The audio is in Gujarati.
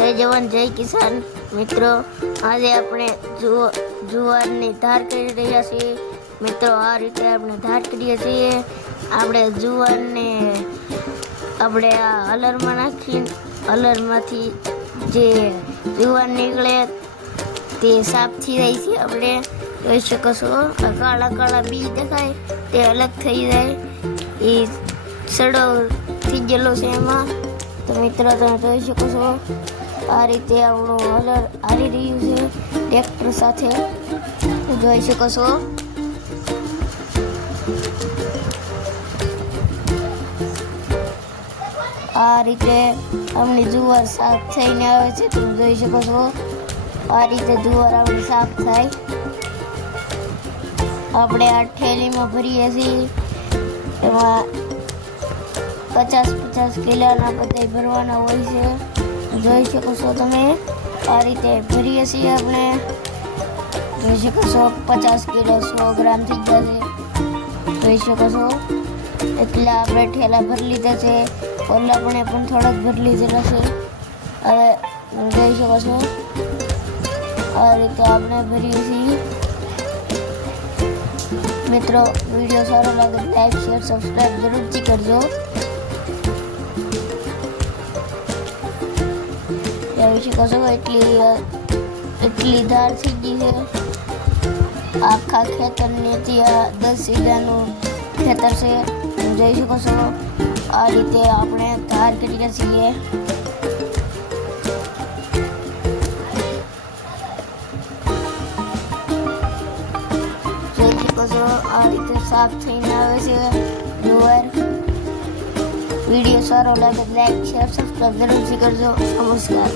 જય જવાન જય કિસાન મિત્રો, આજે આપણે જુવારની ધાર કરી રહ્યા છીએ મિત્રો। આ રીતે આપણે ધાર કરીએ છીએ। આપણે જુવારને આપણે આ હલરમાં નાખી હલરમાંથી જે જુવાર નીકળે તે સાફ થઈ જાય છે। આપણે જોઈ શકો છો કાળા કાળા બી દેખાય તે અલગ થઈ જાય, એ સડો થઈ ગયેલો છે એમાં। તો મિત્રો તમે જોઈ શકો છો આ રીતે આપણું હલર હાલી રહ્યું છે ટ્રેક્ટર સાથે, જોઈ શકો છો। આ રીતે આપણી જુવાર સાફ થઈને આવે છે, તમે જોઈ શકો છો। આ રીતે જુવાર આપણી સાફ થાય। આપણે આ થેલીમાં ભરીએ છીએ, એમાં 50-50 કિલોના બધા ભરવાના હોય છે, જોઈ શકો છો તમે। આ રીતે ભરીએ છીએ આપણે, જોઈ શકો છો 50 કિલો 100 ગ્રામ થઈ જશે, જોઈ શકો છો। એટલા આપણે ઠેલા ભરી લીધા છે, ઓલા પણ થોડાક ભરી લીધેલા છે। હવે જોઈ શકો છો આ રીતે આપણે ભરીએ છીએ મિત્રો। વિડીયો સારો લાગે લાઈક શેર સબસ્ક્રાઈબ જરૂરથી કરજો। જોઈ શકો છો એટલી ધાર થઈ ગઈ છે। આખા ખેતરની ત્યાં 10 વીઘાનું ખેતર છે, જોઈ શકો છો। આ રીતે આપણે ધાર કરીએ છીએ। જોઈ શકો છો આ રીતે સાફ થઈને આવે છે જુવાર। વિડીયો સારો લાગે લાઈક શેર સબસ્ક્રાઈબ જરૂરથી કરજો। નમસ્કાર।